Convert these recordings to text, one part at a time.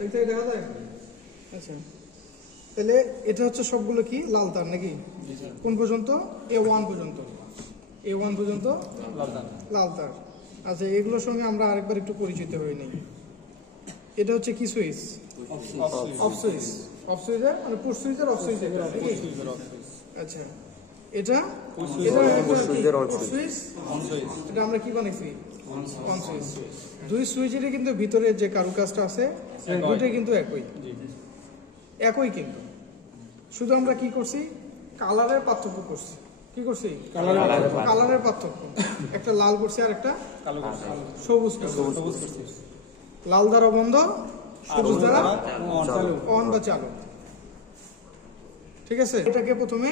দেখা যায়। আচ্ছা, তাহলে এটা হচ্ছে সবগুলো কি লাল তার নাকি? কোন পর্যন্ত? A1 পর্যন্ত। A1 পর্যন্ত লাল তার। আচ্ছা, এগুলোর সঙ্গে আমরা আরেকবার একটু পরিচিত হয়ে নেই। এটা হচ্ছে কি সুইচ? Off switch. অফ সুইচের মানে পুশ সুইচের অফ সুইচ এটা নাকি? আচ্ছা, এটা সুইচ, এটা আমরা কি বানাইছি? On switch. দুই সুইচেরই কিন্তু ভিতরে যে কারুকাজটা আছে দুটোই কিন্তু একই কিন্তু শুধু আমরা কি করছি? কালারের পার্থক্য করছি। কি করছি? কালারের পার্থক্য। একটা লাল করছি আর একটা সবুজ করছি। লাল দ্বারা বন্ধ, সবুজ দ্বারা অন বা চালু। ঠিক আছে, এটাকে প্রথমে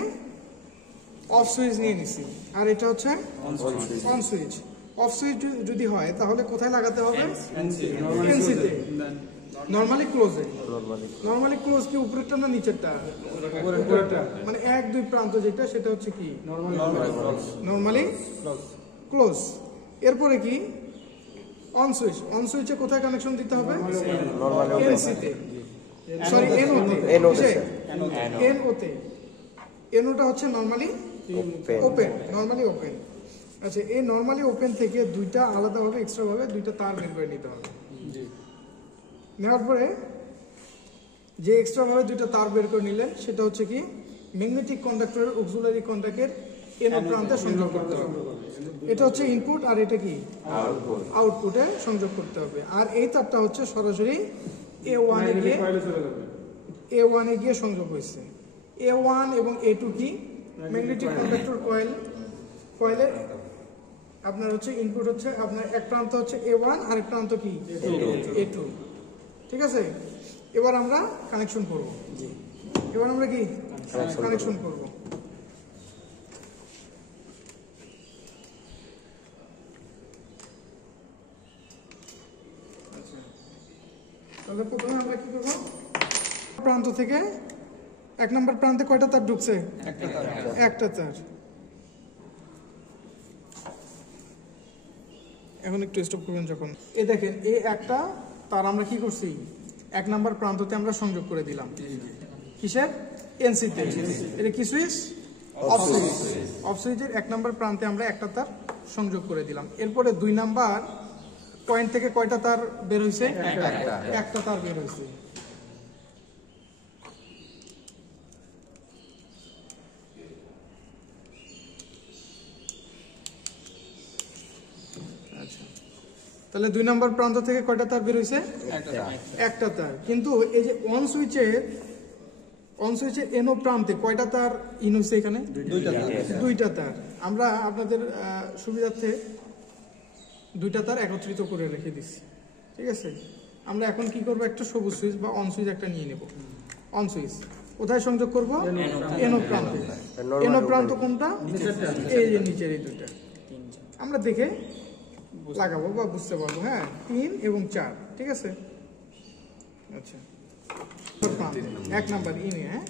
অফ সুইচ নিয়ে নিছি আর এটা হচ্ছে অন সুইচ। অফ সুইচ যদি হয় তাহলে কোথায় লাগাতে হবে? এনসিতে। নরমালি ক্লোজে। নরমালি ক্লোজ কি উপরেরটা না নিচেরটা? উপরেরটা। মানে 1-2 প্রান্ত যেটা সেটা হচ্ছে কি নরমালি ক্লোজ। এরপরে কি অন সুইচ। অন সুইচে কোথায় কানেকশন দিতে হবে? এনসিতে, সরি এনওতে। এনওটা হচ্ছে নরমালি ওপেন। Normally open. আচ্ছা, এই নরমালি ওপেন থেকে দুইটা আলাদাভাবে এক্সট্রা ভাবে দুইটা তার বের করে নিতে হবে। নেওয়ার পরে যে এক্সট্রা ভাবে দুইটা তার বের করে নিলেন সেটা হচ্ছে কি ম্যাগনেটিক কন্ডাক্টরের অক্সিলারি কন্ডাক্টের এনো প্রান্তে সংযোগ করতে হবে। এটা হচ্ছে ইনপুট আর এটা কি আউটপুটে সংযোগ করতে হবে। আর এই তারটা হচ্ছে সরাসরি A1 এ গিয়ে সংযোগ হয়েছে। A1 এবং A2 কি ম্যাগনেটিক কন্ডাক্টর কয়েলের আপনার হচ্ছে ইনপুট হচ্ছে আপনার এক প্রান্ত হচ্ছে A1 আর এক প্রান্ত কি A2। ঠিক আছে, এবার আমরা কানেকশন করব। এবার আমরা কি কানেকশন করব। আচ্ছা, তাহলে প্রথমে আমরা কি করব? প্রান্ত থেকে 1 নম্বর প্রান্তে কয়টা তার ঢুকছে? একটা তার। এখন একটু স্টপ করবেন যখন এই দেখেন এই একটা তার আমরা কি করছি 1 নম্বর প্রান্ততে আমরা সংযোগ করে দিলাম। কিসের? এনসিতে। এটা কি সুইচ? Off switch. অফ সুইচের 1 নম্বর প্রান্তে আমরা একটা তার সংযোগ করে দিলাম। এরপরে 2 নাম্বার পয়েন্ট থেকে কয়টা তার বের হয়েছে? একটা তার বের হয়েছে। তাহলে 2 নম্বর প্রান্ত থেকে কয়টা তার বের হয়েছে? একটা তার। কিন্তু এই যে অন সুইচের এনো প্রান্তে কয়টা তার ইন হয়েছে? এখানে দুইটা তার। আমরা আপনাদের সুবিধার্থে দুইটা তার একত্রিত করে রেখে দিচ্ছি। ঠিক আছে, আমরা এখন কি করব? একটা সবুজ সুইচ বা অন সুইচ একটা নিয়ে নেব। অন সুইচ কোথায় সংযোগ করব? এনো প্রান্তে। এনো প্রান্ত কোনটা? এই যে নিচের এই দুইটা আমরা দেখে লাগাবো বা বুঝতে পারবো। হ্যাঁ, 3 এবং 4। ঠিক আছে, আচ্ছা 1 নাম্বার ইনে। হ্যাঁ,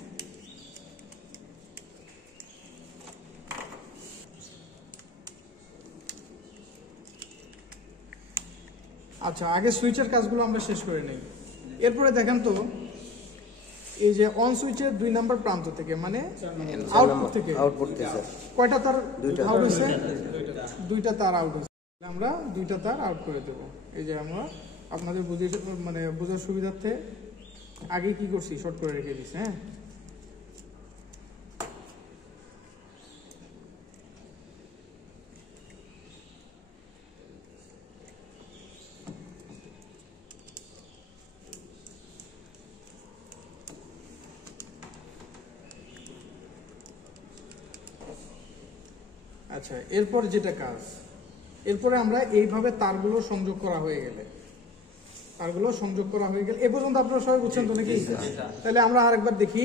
আচ্ছা, আগে সুইচের কাজগুলো আমরা শেষ করে নেই। এরপরে দেখেন তো এই যে অন সুইচের 2 নাম্বার প্রান্ত থেকে মানে আউটপুট থেকে কয়টা তার আউট হয়েছে? দুইটা তার আউট হয়েছে। আমরা দুইটা তার আউট করে দেব। এই যে আমরা আপনাদের বোঝার সুবিধার্থে আগে কি করছি শর্ট করে রেখে দিচ্ছি। হ্যাঁ, আচ্ছা, এরপর যেটা কাজ, এরপরে আমরা এইভাবে তারগুলো সংযোগ করা হয়ে গেলে এ পর্যন্ত আপনারা সবাই বুঝছেন তো নাকি? তাহলে আমরা আরেকবার দেখি।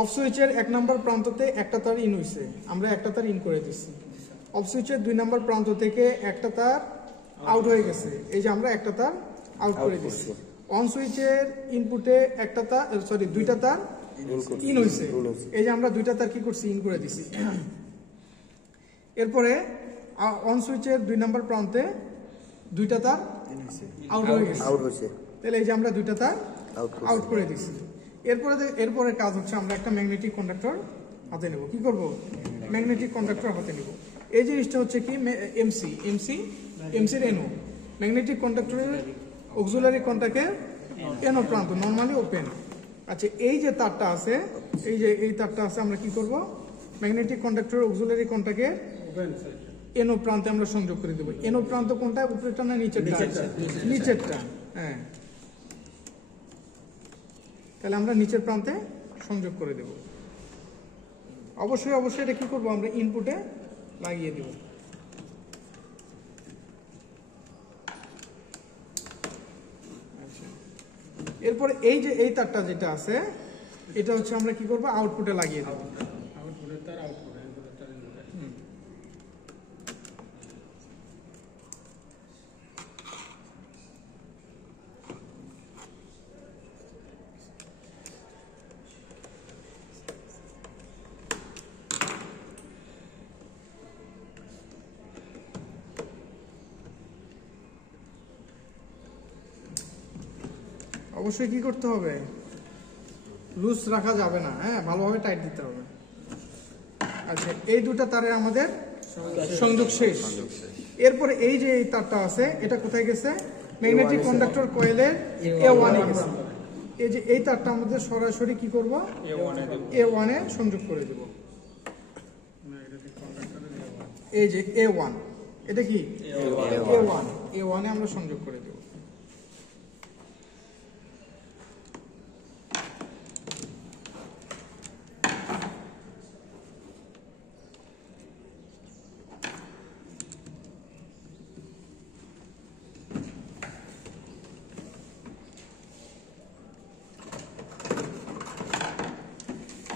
অফ সুইচের 1 নম্বর প্রান্ততে একটা তার ইন হয়েছে, আমরা একটা তার ইন করে দিচ্ছি। অফ সুইচের 2 নম্বর প্রান্ত থেকে একটা তার আউট হয়ে গেছে, এই যে আমরা একটা তার আউট করে দিচ্ছি। অন সুইচের ইনপুটে দুইটা তার ইন হয়েছে, এই যে আমরা দুইটা তার কি করছি? ইন করে দিচ্ছি। এরপরে অন সুইচের 2 নম্বর প্রান্তে দুইটা তার আউট হয়ে গেছে। তাহলে এই যে আমরা দুইটা তার আউট করে দিচ্ছি। এরপরে কাজ হচ্ছে আমরা একটা ম্যাগনেটিক কন্ডাক্টর হাতে নেব। কি করব? ম্যাগনেটিক কন্ডাক্টর হাতে নেব। এই জিনিসটা হচ্ছে কি এমসির এনও, ম্যাগনেটিক কন্ডাক্টরের অক্সিলারি কন্টাক্টের এনও প্রান্ত নরমালি ওপেন। আচ্ছা, এই যে তারটা আছে, এই তারটা আছে, আমরা কি করব? ম্যাগনেটিক কন্ডাক্টরের অক্সিলারি কন্টাক্টের এনও প্রান্তে আমরা সংযোগ করে দেবো। এনও প্রান্ত কোনটা? উপরেরটা না নিচেরটা? নিচেরটা। হ্যাঁ, তাহলে আমরা নিচের প্রান্তে সংযোগ করে দেব। অবশ্যই এটা কি করব? আমরা ইনপুটে লাগিয়ে দেব। এরপরে এই তারটা যেটা আছে, এটা হচ্ছে আমরা কি করব? আউটপুটে লাগিয়ে দেব। অবশ্যই কি করতে হবে? লুজ রাখা যাবে না, হ্যাঁ, ভালোভাবে টাইট দিতে হবে। আচ্ছা, এই দুটো তারে আমাদের সংযোগ শেষ। এরপরে এই যে এই তারটা আছে, এটা কোথায় গেছে? ম্যাগনেটিক কন্ডাক্টর কয়েলের A1 এ গেছে। এই যে এই তারটা আমাদের সরাসরি কি করব? A1 এ সংযোগ করে দেব। এই যে A1, এটা কি A1 এ আমরা সংযোগ করে দেব।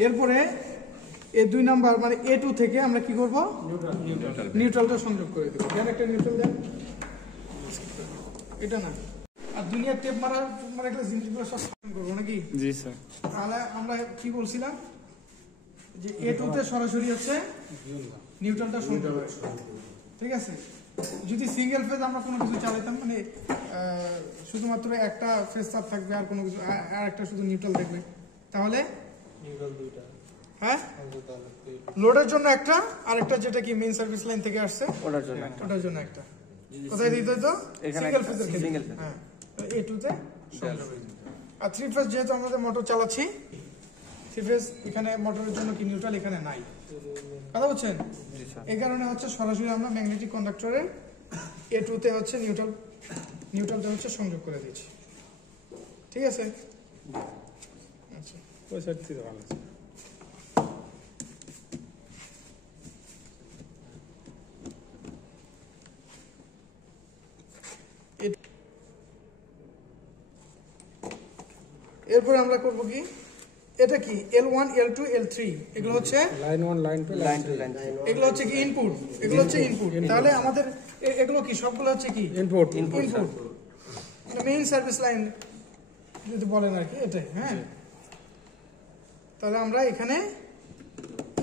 এরপরে এই 2 নাম্বার মানে A2 থেকে আমরা কি করব? নিউট্রালটা সংযোগ করে দেব। দেন একটা নিউট্রাল দেন, এটা না। আর দুনিয়ার টেপ মারা একটা জিনিসগুলো সব করবো নাকি? জি স্যার। তাহলে আমরা কি বলছিলাম যে A2 তে সরাসরি হচ্ছে নিউট্রালটা সংযোগ হবে, ঠিক আছে? যদি সিঙ্গেল ফেজ আমরা কোনো কিছু চালাইতাম, মানে শুধুমাত্র একটা ফেজ তার থাকবে আর কোনো কিছু, আর একটা শুধু নিউট্রাল দেখবে, তাহলে হ্যাঁ, লোডের জন্য একটা, আর একটা যেটা কি মেইন সার্ভিস লাইন থেকে আসছে ওটার জন্য একটা। কোথায় দিতে হতো? সিঙ্গেল ফেজের ক্ষেত্রে, হ্যাঁ, A2 তে সংযোগ হয়ে যেত। আর 3 ফেজ যেহেতু আমাদের মোটর চালাচ্ছি, 3 ফেজ এখানে মোটরের জন্য কি নিউট্রাল এখানে নাই, কথা বলছেন? এই কারণে হচ্ছে সরাসরি আমরা ম্যাগনেটিক কন্ডাক্টরের A2 তে হচ্ছে নিউট্রালটা হচ্ছে সংযোগ করে দিয়েছি, ঠিক আছে? আচ্ছা, ওই সাইড থেকে ভালো আছে। এরপর আমরা করব কি? এটা কি L1 L2 L3, এগুলো হচ্ছে লাইন 1 লাইন 2 লাইন 2 লাইন 3, এগুলো হচ্ছে কি ইনপুট, এগুলো হচ্ছে ইনপুট। তাহলে আমাদের এগুলো কি সবগুলো হচ্ছে কি ইনপুট। মেইন সার্ভিস লাইন যদি বলেন আর কি, এটা, হ্যাঁ। তাহলে আমরা এখানে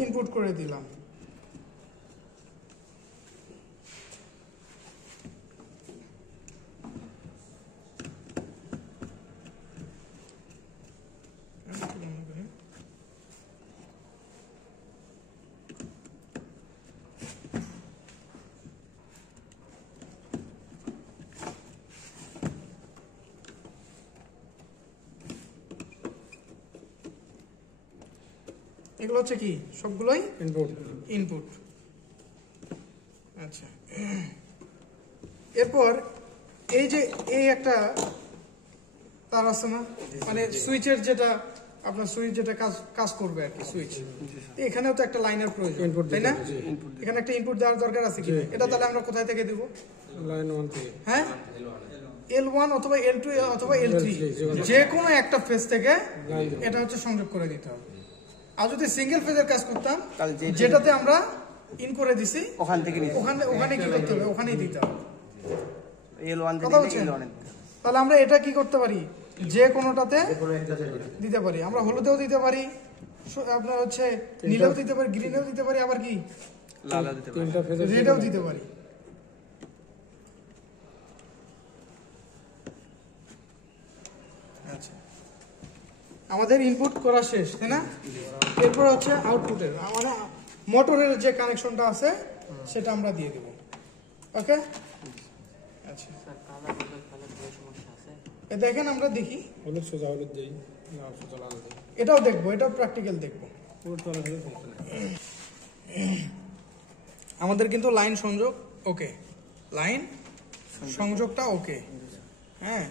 ইনপুট করে দিলাম। এগুলো হচ্ছে কি সবগুলোই ইনপুট। আচ্ছা, এরপর এই যে এই একটা তার আছে না, মানে সুইচের যেটা আপনার সুইচ যেটা কাজ করবে আর কি, সুইচ, এখানেও তো একটা লাইনের প্রয়োজন, তাই না? এখানে একটা ইনপুট দেওয়ার দরকার আছে কি? এটা তাহলে আমরা কোথায় থেকে দেব? লাইন 1 থেকে, হ্যাঁ, L1 অথবা L2 অথবা L3, যে কোনো একটা ফেজ থেকে এটা হচ্ছে সংযোগ করে দিতে হবে। আর যদি সিঙ্গেল ফেজের কাজ করতাম, যেটাতে আমরা ইন করে দিছি, ওখানে কি করতে হবে? ওখানেই দিতে হবে। তাহলে আমরা এটা কি করতে পারি? যে কোনোটাতে দিতে পারি। আমরা হলুদেও দিতে পারি, আপনার হচ্ছে নীলেও দিতে পারি, গ্রিনেও দিতে পারি, আবার কি রেডেও দিতে পারি। আচ্ছা, আমাদের ইনপুট করা শেষ, তাই না? এরপর হচ্ছে আউটপুটের, আমাদের মোটরের যে কানেকশনটা আছে সেটা আমরা দিয়ে দেব। ওকে, আচ্ছা দেখেন, আমরা দেখি, হলুদ সোজা হলুদ দেই, লাল সোজা লাল দেই। এটাও দেখবো, এটাও প্র্যাকটিক্যাল দেখবো। আমাদের কিন্তু লাইন সংযোগ ওকে, লাইন সংযোগটা ওকে। হ্যাঁ,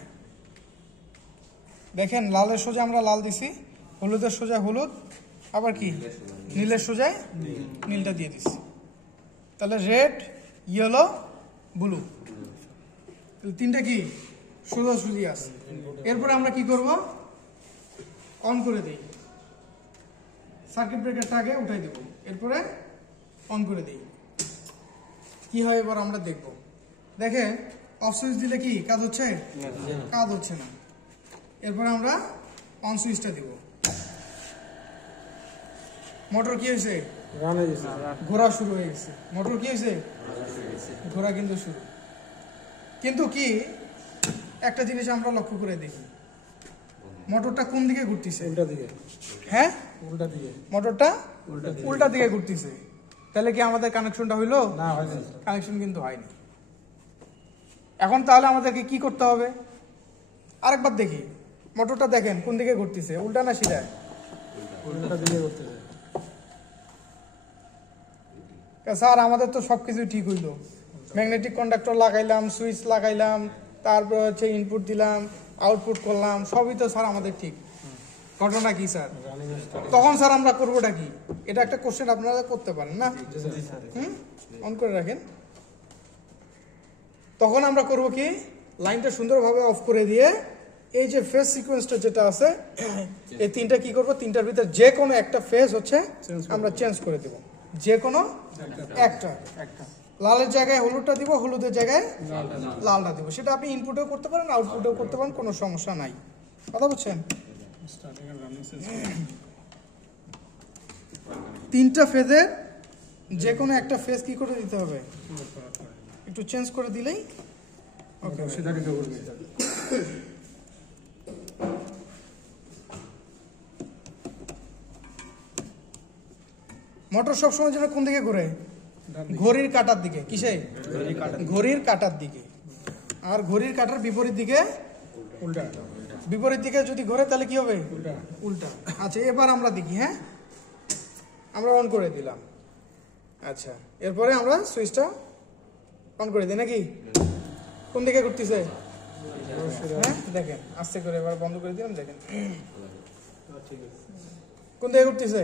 দেখেন লালের সোজা আমরা লাল দিছি, হলুদের সোজা হলুদ, আবার কি নীলের সোজায় নীলটা দিয়ে দিছি। তাহলে রেড, ইয়েলো, ব্লু, তিনটা কি সোজাসুজি আছে। এরপরে আমরা কি করব, অন করে দিই, সার্কিট ব্রেকারটা আগে উঠাই দেব, এরপরে অন করে দিই। কি হয় এবার আমরা দেখব। দেখেন অফ সুইচ দিলে কি কাজ হচ্ছে? কাজ হচ্ছে না। এরপরে আমরা অন সুইচটা দিব। মোটর কি হয়েছে? ঘোরা শুরু হয়ে গেছে। মোটর কি হয়েছে? ঘোরা কিন্তু শুরু। কিন্তু কি একটা জিনিস আমরা লক্ষ্য করে দেখি, মোটরটা কোন দিকে ঘুরতেছে? উল্টা দিকে। হ্যাঁ, উল্টা দিকে। মোটরটা উল্টা দিকে ঘুরতেছে। তাহলে কি আমাদের কানেকশনটা হইলো? না, হয়নি। কানেকশন কিন্তু হয়নি। এখন তাহলে আমাদেরকে কি করতে হবে? আরেকবার দেখি, মোটরটা দেখেন কোন দিকে ঘুরতেছে, উল্টা না সিধা? উল্টা দিকে করতেছে। স্যার আমাদের তো সবকিছু ঠিক হইলো, ম্যাগনেটিক কন্ডাক্টর লাগাইলাম, সুইচ লাগাইলাম, তারপর হচ্ছে ইনপুট দিলাম, আউটপুট করলাম, সবই তো স্যার আমাদের ঠিক। ঘটনা কি স্যার? তখন স্যার আমরা করবোটা কি? এটা একটা কোশ্চেন আপনারা করতে পারেন না? অন করে রাখেন। তখন আমরা করব কি, লাইনটা সুন্দরভাবে অফ করে দিয়ে এই যে ফেজ সিকোয়েন্সটা যেটা আছে, এই তিনটা কি করব, তিনটার ভিতরে যে কোনো একটা ফেজ হচ্ছে আমরা চেঞ্জ করে দেব, যে কোনো একটা। লালের জায়গায় হলুদটা দিব, হলুদের জায়গায় লালটা দিব। সেটা আপনি ইনপুটেও করতে পারেন, আউটপুটেও করতে পারেন, কোনো সমস্যা নাই। কথা বুঝছেন? তিনটা ফেজের যে কোনো একটা ফেজ কি করে দিতে হবে, একটু চেঞ্জ করে দিলেই ওকে। মোটর সবসময় যেন কোন দিকে ঘুরে? ঘড়ির কাঁটার দিকে। কিসে? ঘড়ির কাঁটার দিকে। আর ঘড়ির কাঁটার বিপরীত দিকে উল্টা। বিপরীত দিকে যদি ঘোরে তাহলে কি হবে? উল্টা। আচ্ছা, এবার আমরা দেখি। হ্যাঁ, আমরা অন করে দিলাম। আচ্ছা, এরপরে আমরা সুইচটা অন করে দিই নাকি? কোন দিকে ঘুরতেছে? হ্যাঁ, দেখেন আস্তে করে এবার বন্ধ করে দিলাম। দেখেন কোন দিকে ঘুরতেছে?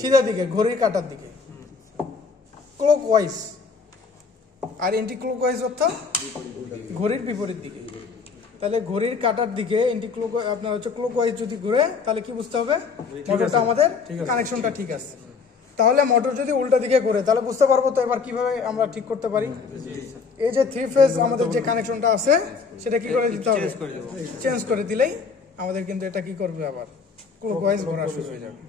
সিধা দিকে, ঘড়ির কাঁটার দিকে, ক্লক ওয়াইজ। আর এন্টি ক্লক ওয়াইজ অর্থাৎ ঘড়ির বিপরীত দিকে। তাহলে ঘড়ির কাঁটার দিকে এন্টি ক্লক, আপনার হচ্ছে ক্লক ওয়াইজ যদি ঘুরে তাহলে কি বুঝতে হবে? মোটরটা আমাদের কানেকশনটা ঠিক আছে। তাহলে মোটর যদি উল্টা দিকে ঘুরে তাহলে বুঝতে পারবো তো এবার কিভাবে আমরা ঠিক করতে পারি। এই যে থ্রি ফেজ আমাদের যে কানেকশনটা আছে সেটা কি করে দিতে হবে? চেঞ্জ করে দিলেই আমাদের কিন্তু এটা কি করবে, আবার ক্লক ওয়াইজ ঘোরা শুরু হয়ে যাবে।